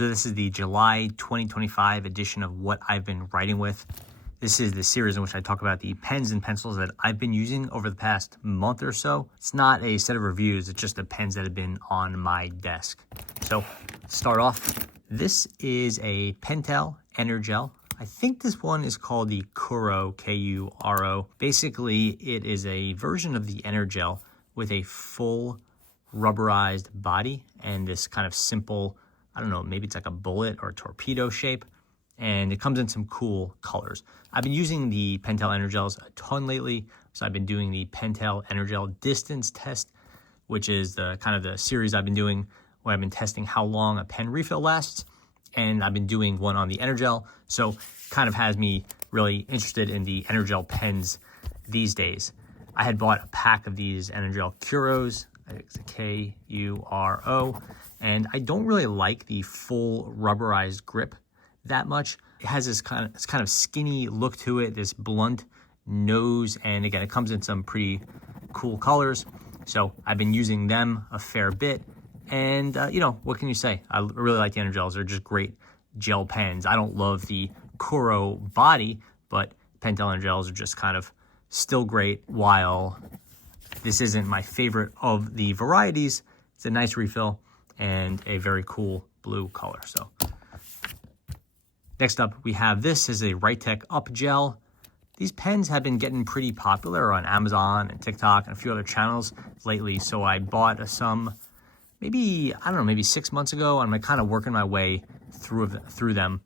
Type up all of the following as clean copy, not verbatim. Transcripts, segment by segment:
So this is the July 2025 edition of What I've Been Writing With. This is the series in which I talk about the pens and pencils that I've been using over the past month or so. It's not a set of reviews, it's just the pens that have been on my desk. So start off, this is a Pentel Energel. I think this one is called the Kurro, K-U-R-O. Basically, it is a version of the Energel with a full rubberized body and this kind of simple, I don't know, maybe it's like a bullet or a torpedo shape. And it comes in some cool colors. I've been using the Pentel Energels a ton lately. So I've been doing the Pentel Energel distance test, which is the kind of the series I've been doing where I've been testing how long a pen refill lasts. And I've been doing one on the Energel. So kind of has me really interested in the Energel pens these days. I had bought a pack of these Energel Kuros, it's a K-U-R-O, and I don't really like the full rubberized grip that much. It has this kind of skinny look to it, this blunt nose, and again, it comes in some pretty cool colors. So I've been using them a fair bit. And, what can you say? I really like the Energels. They're just great gel pens. I don't love the Kuro body, but Pentel Energels are just kind of still great. While this isn't my favorite of the varieties, it's a nice refill and a very cool blue color. So next up, we have this is a Writup Gel. These pens have been getting pretty popular on Amazon and TikTok and a few other channels lately. So I bought some maybe 6 months ago. I'm kind of working my way through them.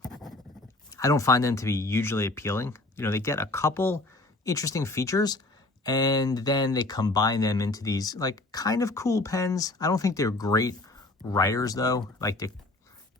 I don't find them to be hugely appealing. They get a couple interesting features and then they combine them into these like kind of cool pens. I don't think they're great writers though. Like the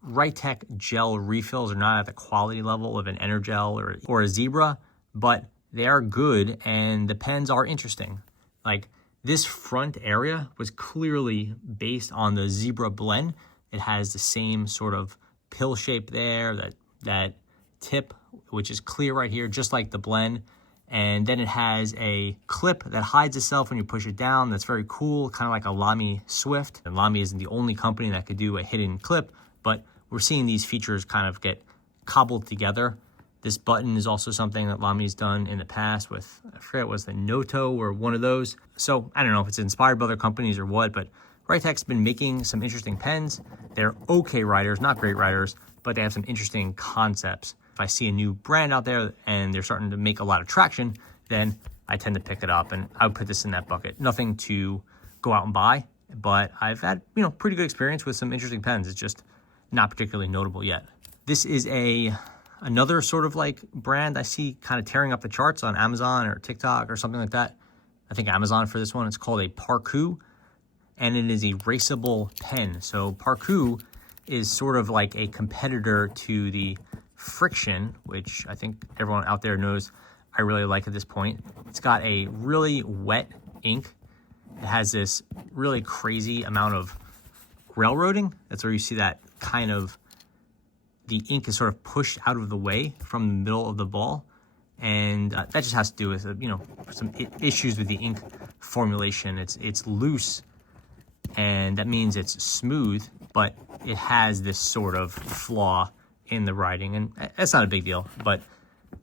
Writup Gel refills are not at the quality level of an Energel or a Zebra, but they are good and the pens are interesting. Like this front area was clearly based on the Zebra blend. It has the same sort of pill shape there, that tip, which is clear right here, just like the blend. And then it has a clip that hides itself when you push it down. That's very cool, kind of like a Lamy Swift. And Lamy isn't the only company that could do a hidden clip, but we're seeing these features kind of get cobbled together. This button is also something that Lamy's done in the past with, I forget, was the Noto or one of those. So I don't know if it's inspired by other companies or what, but Writup's been making some interesting pens. They're okay writers, not great writers, but they have some interesting concepts. If I see a new brand out there and they're starting to make a lot of traction, then I tend to pick it up and I would put this in that bucket. Nothing to go out and buy, but I've had, pretty good experience with some interesting pens. It's just not particularly notable yet. This is another sort of like brand I see kind of tearing up the charts on Amazon or TikTok or something like that. I think Amazon for this one. It's called a Parku, and it is a erasable pen. So Parku is sort of like a competitor to the Friction, which I think everyone out there knows I really like at this point. It's got a really wet ink. It has this really crazy amount of railroading. That's where you see that kind of, the ink is sort of pushed out of the way from the middle of the ball. And that just has to do with, some issues with the ink formulation. It's loose, and that means it's smooth, but it has this sort of flaw in the writing. And that's not a big deal, but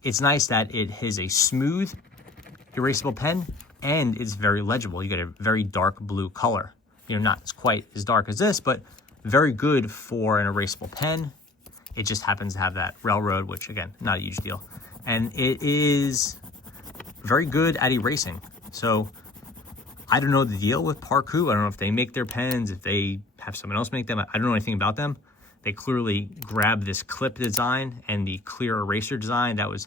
it's nice that it is a smooth, erasable pen, and it's very legible. You get a very dark blue color. Not quite as dark as this, but very good for an erasable pen. It just happens to have that railroad, which again, not a huge deal. And it is very good at erasing. So I don't know the deal with Parku. I don't know if they make their pens, if they have someone else make them. I don't know anything about them. They clearly grabbed this clip design and the clear eraser design that was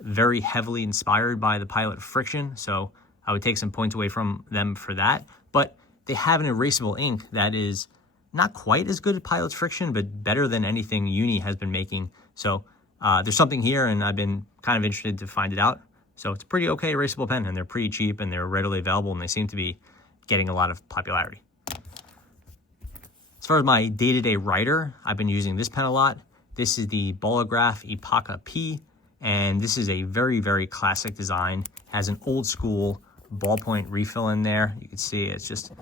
very heavily inspired by the Pilot Friction. So I would take some points away from them for that. But they have an erasable ink that is not quite as good as Pilot's Friction, but better than anything Uni has been making. So there's something here, and I've been kind of interested to find it out. So it's a pretty okay erasable pen, and they're pretty cheap, and they're readily available, and they seem to be getting a lot of popularity. As far as my day-to-day writer, I've been using this pen a lot. This is the Bolograph Epaka P, and this is a very, very classic design. It has an old school ballpoint refill in there. You can see it's just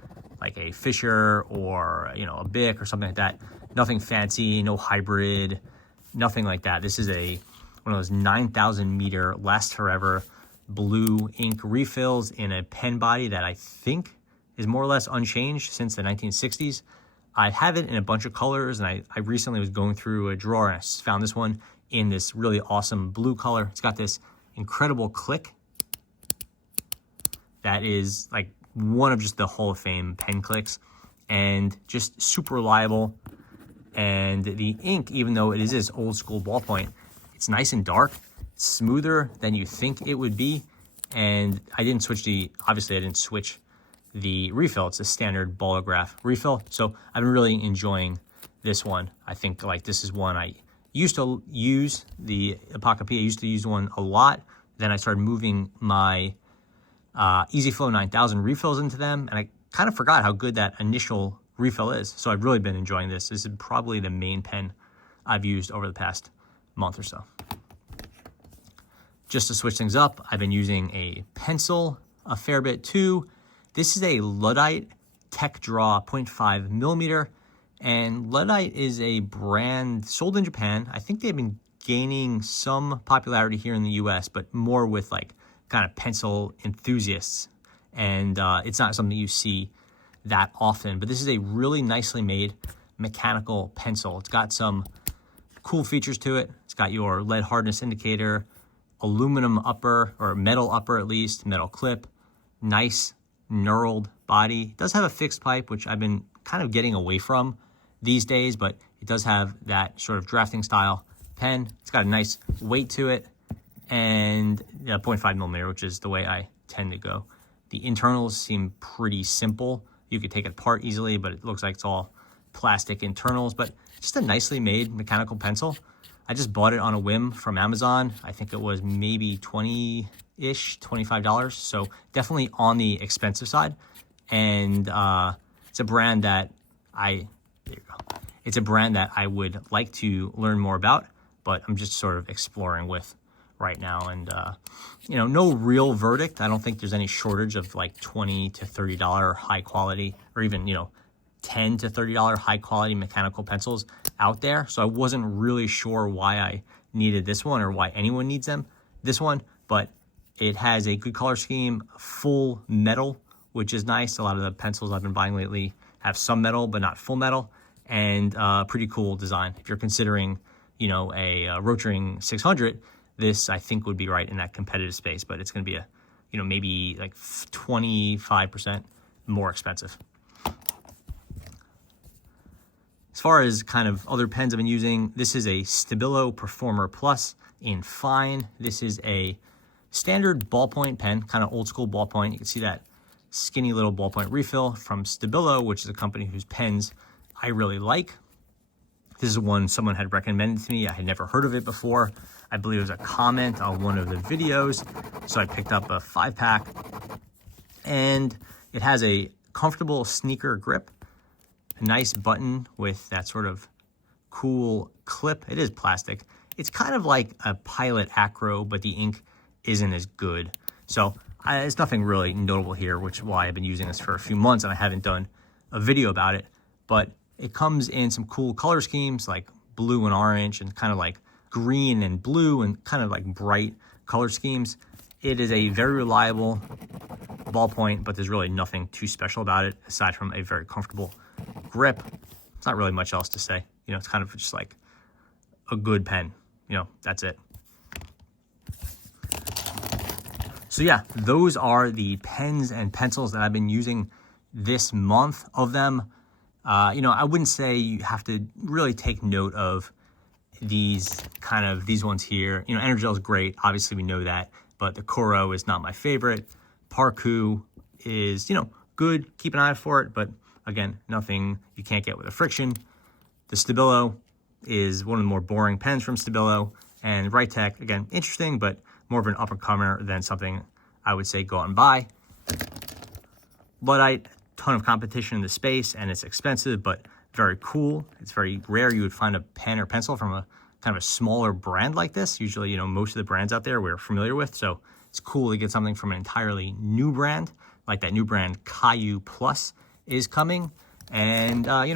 like a Fisher or a Bic or something like that. Nothing fancy, no hybrid, nothing like that. This is one of those 9,000 meter last forever blue ink refills in a pen body that I think is more or less unchanged since the 1960s. I have it in a bunch of colors, and I recently was going through a drawer and I found this one in this really awesome blue color. It's got this incredible click that is like one of just the Hall of Fame pen clicks, and just super reliable. And the ink, even though it is this old school ballpoint, it's nice and dark. It's smoother than you think it would be. And obviously I didn't switch the refill. It's a standard Bolograph refill. So I've been really enjoying this one. I think like this is one I used to use, the Epaka P. I used to use one a lot. Then I started moving my EasyFlow 9000 refills into them, and I kind of forgot how good that initial refill is. So I've really been enjoying this. This is probably the main pen I've used over the past month or so. Just to switch things up, I've been using a pencil a fair bit too. This is a Luddite Tech Draw 0.5 millimeter, and Luddite is a brand sold in Japan. I think they've been gaining some popularity here in the US, but more with like kind of pencil enthusiasts. And it's not something you see that often, but this is a really nicely made mechanical pencil. It's got some cool features to it. It's got your lead hardness indicator, aluminum upper, or metal upper at least, metal clip, nice knurled body. It does have a fixed pipe, which I've been kind of getting away from these days, but it does have that sort of drafting style pen. It's got a nice weight to it, and 0.5 millimeter, which is the way I tend to go. The internals seem pretty simple. You could take it apart easily, but it looks like it's all plastic internals, but just a nicely made mechanical pencil. I just bought it on a whim from Amazon. I think it was maybe $20-ish, $25. So definitely on the expensive side. And it's a brand that It's a brand that I would like to learn more about, but I'm just sort of exploring with right now. And, no real verdict. I don't think there's any shortage of like $20 to $30 high quality, or even, $10 to $30 high quality mechanical pencils out there. So I wasn't really sure why I needed this one, or why anyone needs this one, but it has a good color scheme, full metal, which is nice. A lot of the pencils I've been buying lately have some metal, but not full metal, and pretty cool design. If you're considering, a Rotring 600, this I think would be right in that competitive space, but it's going to be maybe like 25% more expensive. As far as kind of other pens I've been using, this is a Stabillo Performer Plus in fine. This is a standard ballpoint pen, kind of old school ballpoint. You can see that skinny little ballpoint refill from Stabillo, which is a company whose pens I really like. This is one someone had recommended to me. I had never heard of it before. I believe it was a comment on one of the videos. So I picked up a 5-pack, and it has a comfortable sneaker grip, a nice button with that sort of cool clip. It is plastic. It's kind of like a Pilot Acro, but the ink isn't as good. So it's nothing really notable here, which is why I've been using this for a few months and I haven't done a video about it. But it comes in some cool color schemes like blue and orange, and kind of like green and blue, and kind of like bright color schemes. It is a very reliable ballpoint, but there's really nothing too special about it aside from a very comfortable grip. It's not really much else to say. It's kind of just like a good pen. That's it. So yeah, those are the pens and pencils that I've been using this month. Of them, I wouldn't say you have to really take note of these ones here. Energel is great. Obviously we know that, but the Kuro is not my favorite. Parku is, good. Keep an eye for it, but again, nothing you can't get with a friction. The Stabillo is one of the more boring pens from Stabillo, and Writup, again, interesting, but more of an up-and-comer than something I would say go out and buy. Luddite, ton of competition in the space, and it's expensive, but very cool. It's very rare you would find a pen or pencil from a kind of a smaller brand like this. Usually, most of the brands out there we're familiar with, so it's cool to get something from an entirely new brand, like that new brand Caillou Plus is coming. And, I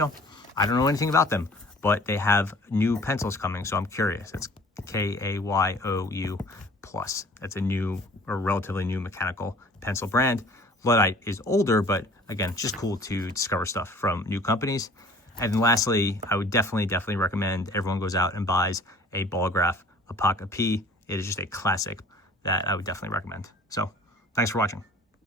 don't know anything about them, but they have new pencils coming, so I'm curious. It's KAYOU Plus. That's a new or relatively new mechanical pencil brand. Leite is older, but again, just cool to discover stuff from new companies. And then lastly, I would definitely recommend everyone goes out and buys a Bolograph Epaka P. It is just a classic that I would definitely recommend. So thanks for watching.